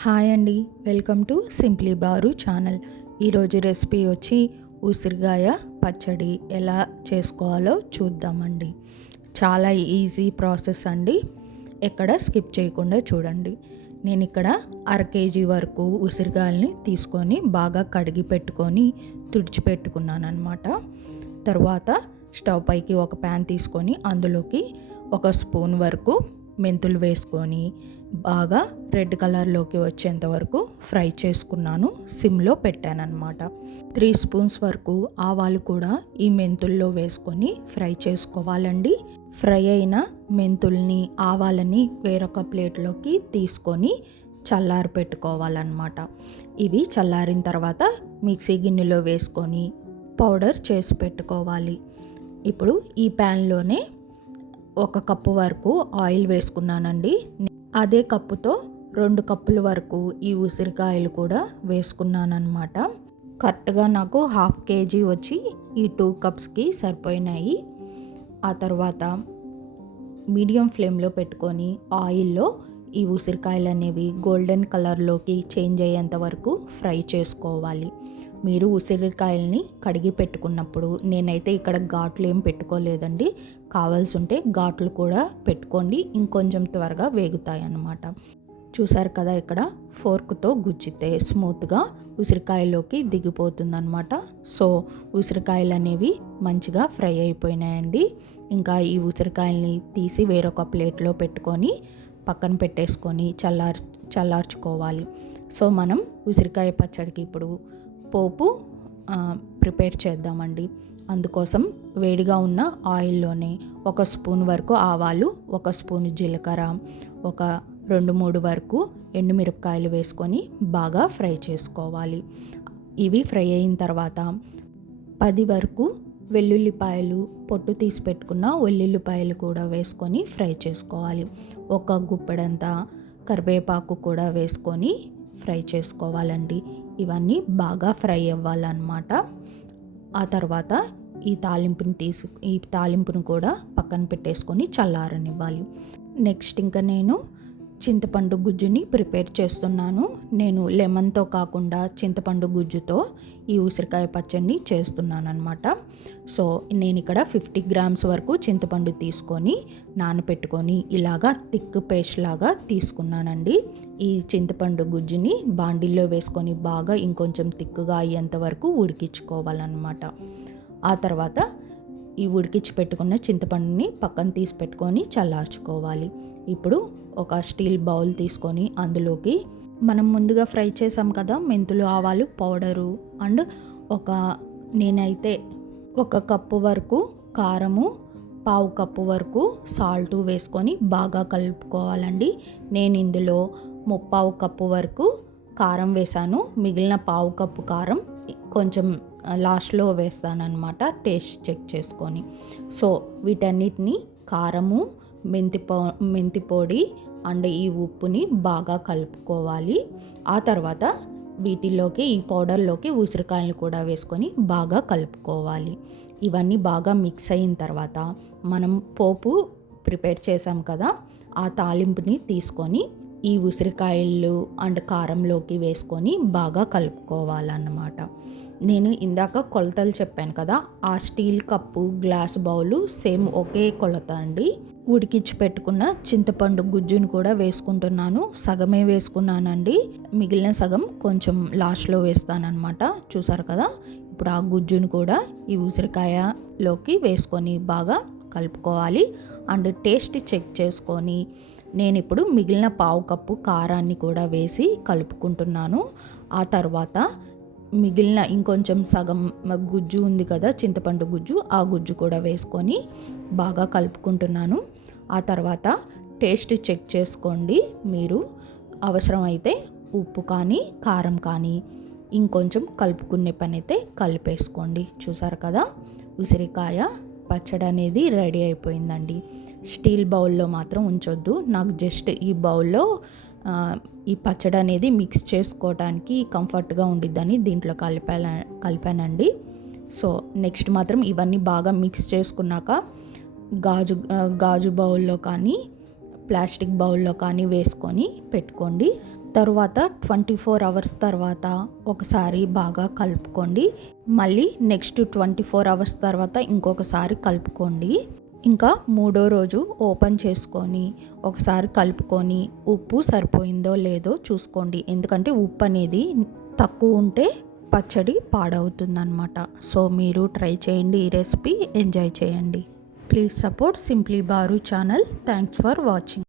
Hi అండి, welcome to simply bar channel. ఈరోజు recipe వచ్చి ఉసిరికాయ పచ్చడి ఎలా చేసుకోవాలో చూద్దామండి. చాలా ఈజీ ప్రాసెస్ అండి, ఎక్కడ స్కిప్ చేయకుండా చూడండి. నేను ఇక్కడ 1/2 kg వరకు ఉసిరికాయల్ని తీసుకొని బాగా కడిగి పెట్టుకొని తుడిచిపెట్టుకున్నాను అనమాట. తర్వాత స్టవ్ పైకి ఒక ప్యాన్ తీసుకొని అందులోకి 1 స్పూన్ వరకు మెంతులు వేసుకొని బాగా రెడ్ కలర్లోకి వచ్చేంత వరకు ఫ్రై చేసుకున్నాను. సిమ్లో పెట్టానన్నమాట. 3 స్పూన్స్ వరకు ఆవాలు కూడా ఈ మెంతుల్లో వేసుకొని ఫ్రై చేసుకోవాలండి. ఫ్రై అయిన మెంతుల్ని ఆవాలని వేరొక ప్లేట్లోకి తీసుకొని చల్లారి పెట్టుకోవాలన్నమాట. ఇవి చల్లారిన తర్వాత మిక్సీ గిన్నెలో వేసుకొని పౌడర్ చేసి పెట్టుకోవాలి. ఇప్పుడు ఈ ప్యాన్లోనే 1 కప్పు వరకు ఆయిల్ వేసుకున్నానండి. అదే కప్పుతో 2 కప్పుల వరకు ఈ ఉసిరికాయలు కూడా వేసుకున్నానమాట. కరెక్ట్గా నాకు 1/2 kg వచ్చి ఈ 2 కప్స్కి సరిపోయినాయి. ఆ తర్వాత మీడియం ఫ్లేమ్లో పెట్టుకొని ఆయిల్లో ఈ ఉసిరికాయలు అనేవి గోల్డెన్ కలర్లోకి చేంజ్ అయ్యేంత వరకు ఫ్రై చేసుకోవాలి. మీరు ఉసిరికాయల్ని కడిగి పెట్టుకున్నప్పుడు నేనైతే ఇక్కడ ఘాట్లు ఏం పెట్టుకోలేదండి. కావాల్సి ఉంటే ఘాట్లు కూడా పెట్టుకోండి, ఇంకొంచెం త్వరగా వేగుతాయి అన్నమాట. చూసారు కదా, ఇక్కడ ఫోర్క్తో గుచ్చితే స్మూత్గా ఉసిరికాయలోకి దిగిపోతుందన్నమాట. సో ఉసిరికాయలు అనేవి మంచిగా ఫ్రై అయిపోయినాయండి. ఇంకా ఈ ఉసిరికాయల్ని తీసి వేరొక ప్లేట్లో పెట్టుకొని పక్కన పెట్టేసుకొని చల్లార్చుకోవాలి. సో మనం ఉసిరికాయ పచ్చడికి ఇప్పుడు పోపు ప్రిపేర్ చేద్దామండి. అందుకోసం వేడిగా ఉన్న ఆయిల్లోనే 1 స్పూన్ వరకు ఆవాలు, 1 స్పూన్ జీలకర్ర, ఒక 2-3 వరకు ఎండుమిరపకాయలు వేసుకొని బాగా ఫ్రై చేసుకోవాలి. ఇవి ఫ్రై అయిన తర్వాత 10 వరకు వెల్లుల్లిపాయలు, పొట్టు తీసి పెట్టుకున్న వెల్లుల్లిపాయలు కూడా వేసుకొని ఫ్రై చేసుకోవాలి. 1 గుప్పెడంతా కరివేపాకు కూడా వేసుకొని ఫ్రై చేసుకోవాలండి. ఇవన్నీ బాగా ఫ్రై అవ్వాలన్నమాట. ఆ తర్వాత ఈ తాలింపును కూడా పక్కన పెట్టేసుకొని చల్లారనివ్వాలి. నెక్స్ట్ ఇంకా నేను చింతపండు గుజ్జుని ప్రిపేర్ చేస్తున్నాను. నేను లెమన్తో కాకుండా చింతపండు గుజ్జుతో ఈ ఉసిరికాయ పచ్చడిని చేస్తున్నాను అనమాట. సో నేను ఇక్కడ 50 గ్రామ్స్ వరకు చింతపండు తీసుకొని నానపెట్టుకొని ఇలాగా థిక్ పేస్ట్ లాగా తీసుకున్నానండి. ఈ చింతపండు గుజ్జుని బాండిల్లో వేసుకొని బాగా ఇంకొంచెం థిక్గా అయ్యేంత వరకు ఉడికించుకోవాలన్నమాట. ఆ తర్వాత ఈ ఉడికించి పెట్టుకున్న చింతపండుని పక్కన తీసి పెట్టుకొని చల్లార్చుకోవాలి. ఇప్పుడు ఒక స్టీల్ బౌల్ తీసుకొని అందులోకి మనం ముందుగా ఫ్రై చేసాం కదా మెంతులు, ఆవాలు పౌడరు అండ్ నేనైతే 1 కప్పు వరకు కారము, 1/2 కప్పు వరకు సాల్ట్ వేసుకొని బాగా కలుపుకోవాలండి. నేను ఇందులో 3/4 కప్పు వరకు కారం వేసాను. మిగిలిన 1/2 కప్పు కారం కొంచెం లాస్ట్లో వేస్తానన్నమాట, టేస్ట్ చెక్ చేసుకొని. సో వీటన్నిటిని కారము, మెంతి పొడి అండ్ ఈ ఉప్పుని బాగా కలుపుకోవాలి. ఆ తర్వాత వీటిలోకి ఈ పౌడర్లోకి ఉసిరికాయలు కూడా వేసుకొని బాగా కలుపుకోవాలి. ఇవన్నీ బాగా మిక్స్ అయిన తర్వాత మనం పోపు ప్రిపేర్ చేసాం కదా, ఆ తాలింపుని తీసుకొని ఈ ఉసిరికాయలు అండ్ కారంలోకి వేసుకొని బాగా కలుపుకోవాలన్నమాట. నేను ఇందాక కొలతలు చెప్పాను కదా, ఆ steel cup, glass bowl same ఒకే కొలత అండి. ఉడికించి పెట్టుకున్న చింతపండు గుజ్జును కూడా వేసుకుంటున్నాను. సగమే వేసుకున్నానండి, మిగిలిన సగం కొంచెం లాస్ట్లో వేస్తానన్నమాట. చూసారు కదా, ఇప్పుడు ఆ గుజ్జును కూడా ఈ ఉసిరికాయలోకి వేసుకొని బాగా కలుపుకోవాలి. అండ్ టేస్ట్ చెక్ చేసుకొని నేను ఇప్పుడు మిగిలిన 1/4 కప్పు కారాన్ని కూడా వేసి కలుపుకుంటున్నాను. ఆ తర్వాత మిగిలిన ఇంకొంచెం సగం గుజ్జు ఉంది కదా, చింతపండు గుజ్జు, ఆ గుజ్జు కూడా వేసుకొని బాగా కలుపుకుంటున్నాను. ఆ తర్వాత టేస్ట్ చెక్ చేసుకోండి. మీరు అవసరమైతే ఉప్పు కానీ కారం కానీ ఇంకొంచెం కలుపుకునే పని అయితే కలిపేసుకోండి. చూసారు కదా, ఉసిరికాయ పచ్చడి అనేది రెడీ అయిపోయిందండి. స్టీల్ బౌల్లో మాత్రం ఉంచొద్దు. నాకు జస్ట్ ఈ బౌల్లో ఈ పచ్చడి అనేది మిక్స్ చేసుకోవడానికి కంఫర్ట్గా ఉండిద్దని దీంట్లో కలిపానండి. సో నెక్స్ట్ మాత్రం ఇవన్నీ బాగా మిక్స్ చేసుకున్నాక గాజు బౌల్లో కానీ ప్లాస్టిక్ బౌల్లో కానీ వేసుకొని పెట్టుకోండి. తర్వాత 24 అవర్స్ తర్వాత ఒకసారి బాగా కలుపుకోండి. మళ్ళీ నెక్స్ట్ 24 అవర్స్ తర్వాత ఇంకొకసారి కలుపుకోండి. ఇంకా మూడో రోజు ఓపెన్ చేసుకొని ఒకసారి కలుపుకొని ఉప్పు సరిపోయిందో లేదో చూసుకోండి. ఎందుకంటే ఉప్పు అనేది తక్కువ ఉంటే పచ్చడి పాడవుతుందన్నమాట. సో మీరు ట్రై చేయండి, ఈ రెసిపీ ఎంజాయ్ చేయండి. Please support simply bar channel. Thanks for watching.